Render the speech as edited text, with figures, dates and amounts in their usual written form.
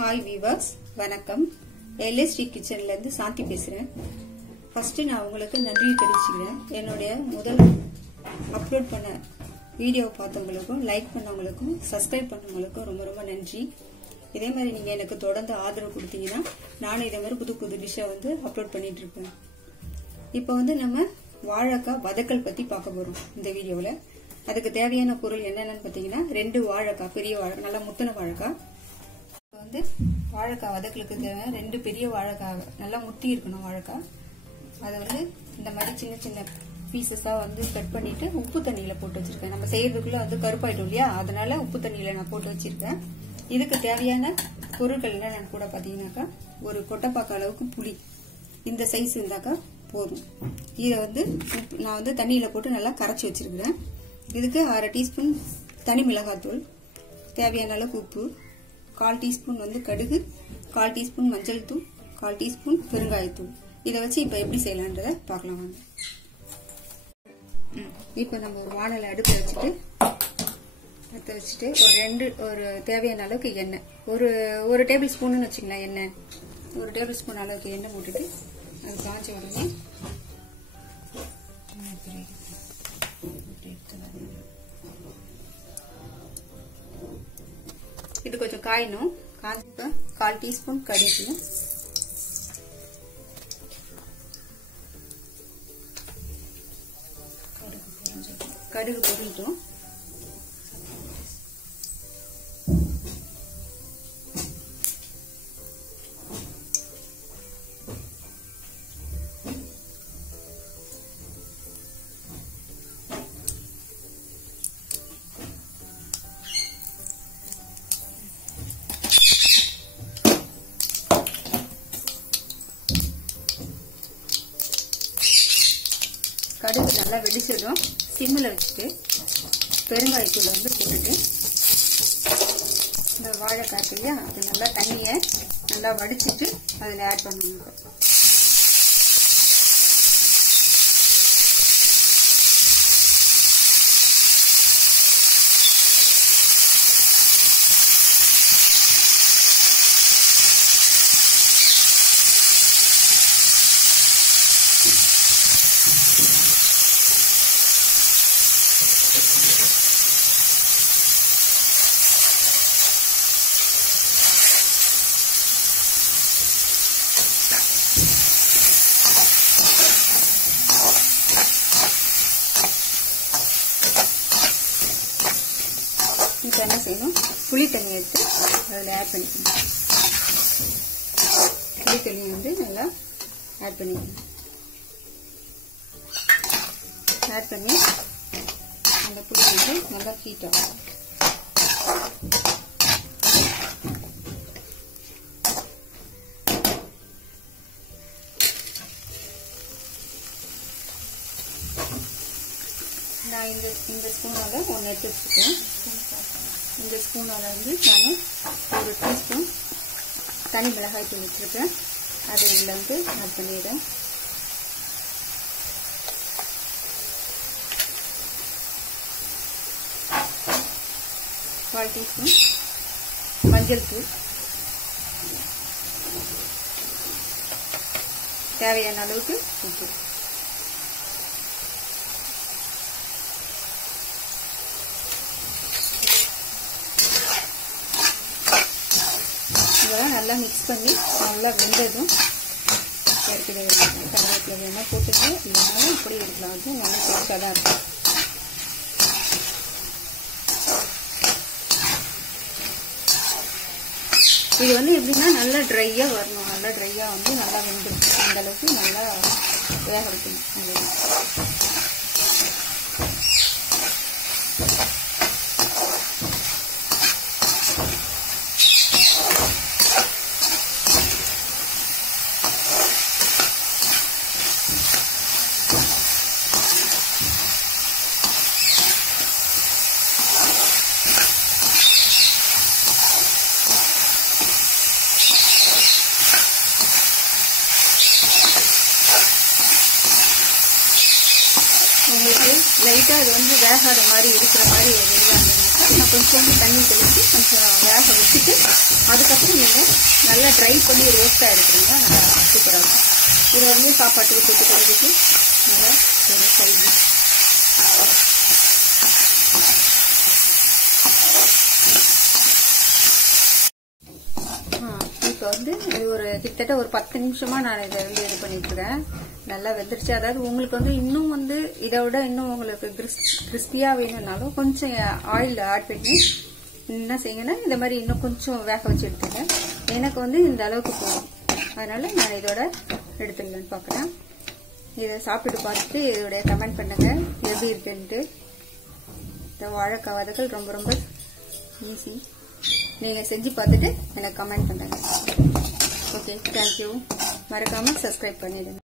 Hi viewers, வணக்கம். LSD கிச்சன்ல இருந்து சாந்தி பேசுறேன். ஃபர்ஸ்ட் நான் உங்களுக்கு நன்றி தெரிவிச்சுக்கிறேன். என்னுடைய முதல் அப்லோட் பண்ண வீடியோவை பார்த்தவங்களுக்கும், லைக் பண்ணவங்களுக்கும், சப்ஸ்கிரைப் பண்ணவங்களுக்கும் ரொம்ப ரொம்ப நன்றி. இதே மாதிரி நீங்க எனக்கு தொடர்ந்து ஆதரவு கொடுத்தீங்கன்னா நானும் இதே மாதிரி புது புது டிஷ்ஷை அப்லோட் பண்ணிட்டு இருப்பேன். இப்போ நம்ம வாழைக்காய் வதக்கல் பத்தி பார்க்க போறோம் இந்த வீடியோல. அதுக்கு தேவையான பொருள் என்னென்னு பாத்தீங்கன்னா 2 வாழைக்காய், பெரிய வாழைக்காய், நல்லா முத்தின வாழைக்காய். வாழைக்காய் வதக்கலுக்கு தேவையான 2 பெரிய வாழைக்காய், நல்லா முத்தி இருக்கணும் வாழைக்காய். அதை இந்த மாதிரி சின்ன சின்ன பீசஸா கட் பண்ணிட்டு உப்பு தண்ணியில போட்டு வச்சிருக்கேன். நம்ம செய்யறதுக்குள்ள கருப்பாயிடும் இல்லையா, அதனால உப்பு தண்ணியில நான் போட்டு வச்சிருக்கேன். இதுக்கு தேவையான பொருட்கள் என்னன்னு கூட பாத்தீங்கன்னாக்கா, ஒரு கொட்டைப்பாக்க அளவுக்கு புளி, இந்த சைஸ் இருந்தாக்கா போதும். இதை நான் தண்ணியில போட்டு நல்லா கரைச்சி வச்சிருக்கிறேன். இதுக்கு 1/2 டீஸ்பூன் தனி மிளகாத்தூள், தேவையான அளவுக்கு உப்பு, 1/4 டீஸ்பூன் கடுகு, 1/4 டீஸ்பூன் மஞ்சள் தூள், 1/4 டீஸ்பூன் பெருங்காயத்தூள். இதை வச்சு இப்ப எப்படி செய்யலான்றத பார்க்கலாம் வாங்க. இப்ப நம்ம ஒரு வாணலை அடுப்பு வச்சுட்டு ஒரு தேவையான அளவுக்கு எண்ணெய், ஒரு டேபிள் ஸ்பூன் வச்சுக்கலாம். எண்ணெய் ஒரு டேபிள் ஸ்பூன் அளவுக்கு எண்ணெய் போட்டுட்டு அது காய்ச்ச உடனே இது கொஞ்சம் காயணும். காய்ச்ச 1/4 டீஸ்பூன் கடுகு, கடுகு பொரிஞ்சிட்டோம். கடுகு நல்லா வெடிச்சதும் சிம்மில் வச்சுட்டு பெருங்காயத்தூள் போட்டுட்டு இந்த வாழைக்காய் இல்லையா, அது நல்லா தண்ணியை நல்லா வடிச்சிட்டு அதில் ஆட் பண்ணணும். இப்போ என்ன செய்யணும், புளி தண்ணி எடுத்து அதில் ஆட் பண்ணிக்கணும். புளி தண்ணி நல்லா ஆட் பண்ணிக்கணும். ஆட் பண்ணி அந்த புளி நல்லா ஹீட் ஆகும். நான் இந்த ஸ்பூனால 1 எடுத்து வச்சுருக்கேன். இந்த ஸ்பூனால நான் 1 டீஸ்பூன் தனி மிளகாய் தூள் வச்சிருக்கேன். அது இதில் ஆட் பண்ணிடுறேன். கால் டீஸ்பூன் மஞ்சள் தூள், தேவையான அளவுக்கு உப்பு. இதெல்லாம் நல்லா மிக்ஸ் பண்ணி நல்லா வெந்ததும் கருவேப்பிலை வேணா போட்டுட்டு, இல்லைனாலும் இப்படி இருக்கலாம். நல்லா டேஸ்டாக தான் இருக்கும். இது எப்படின்னா நல்லா ட்ரையா வரணும். நல்லா ட்ரையா நல்லா வெந்துடும். அந்த அளவுக்கு நல்லா வேக வைக்கணும். உங்களுக்கு லைட்டா இது வேகாத மாதிரி இருக்கிற மாதிரி ரெடியா இருந்ததுனாக்கா நான் கொஞ்சம் தண்ணி தெளிச்சு கொஞ்சம் வேக வச்சுட்டு அதுக்கப்புறம் நீங்க நல்லா ட்ரை பண்ணி ரோஸ்ட்டாக எடுத்துருங்க. நல்லா சூப்பராக இருக்கும். இதை வந்து சாப்பாட்டுக்கு தொட்டுக்கிறதுக்கு நல்லா ஒரு சைடு. இப்போ வந்து இது ஒரு கிட்டத்தட்ட ஒரு 10 நிமிஷமா நான் இதை வந்து இது பண்ணிட்டு இருக்கேன். நல்லா வெந்துருச்சு. அதாவது உங்களுக்கு வந்து இன்னும் வந்து இதை விட இன்னும் உங்களுக்கு கிறிஸ்பியா வேணும்னாலும் கொஞ்சம் ஆயில் ஆட் பண்ணி என்ன செய்யுங்கன்னா இந்த மாதிரி இன்னும் கொஞ்சம் வேக வச்சு எடுத்துங்க. எனக்கு வந்து இந்த அளவுக்கு போதும். அதனால நான் இதோட எடுத்துடலான்னு பாக்குறேன். இதை சாப்பிட்டு பார்த்துட்டு இதோட கமெண்ட் பண்ணுங்க எப்படி இருக்குன்ட்டு. இந்த வாழைக்காய் வதக்கல் ரொம்ப ரொம்ப ஈஸி. நீங்க செஞ்சு பார்த்துட்டு எனக்கு கமெண்ட் பண்ணுங்க. Okay, thank you. மறக்காம சப்ஸ்கிரைப் பண்ணிடுங்க.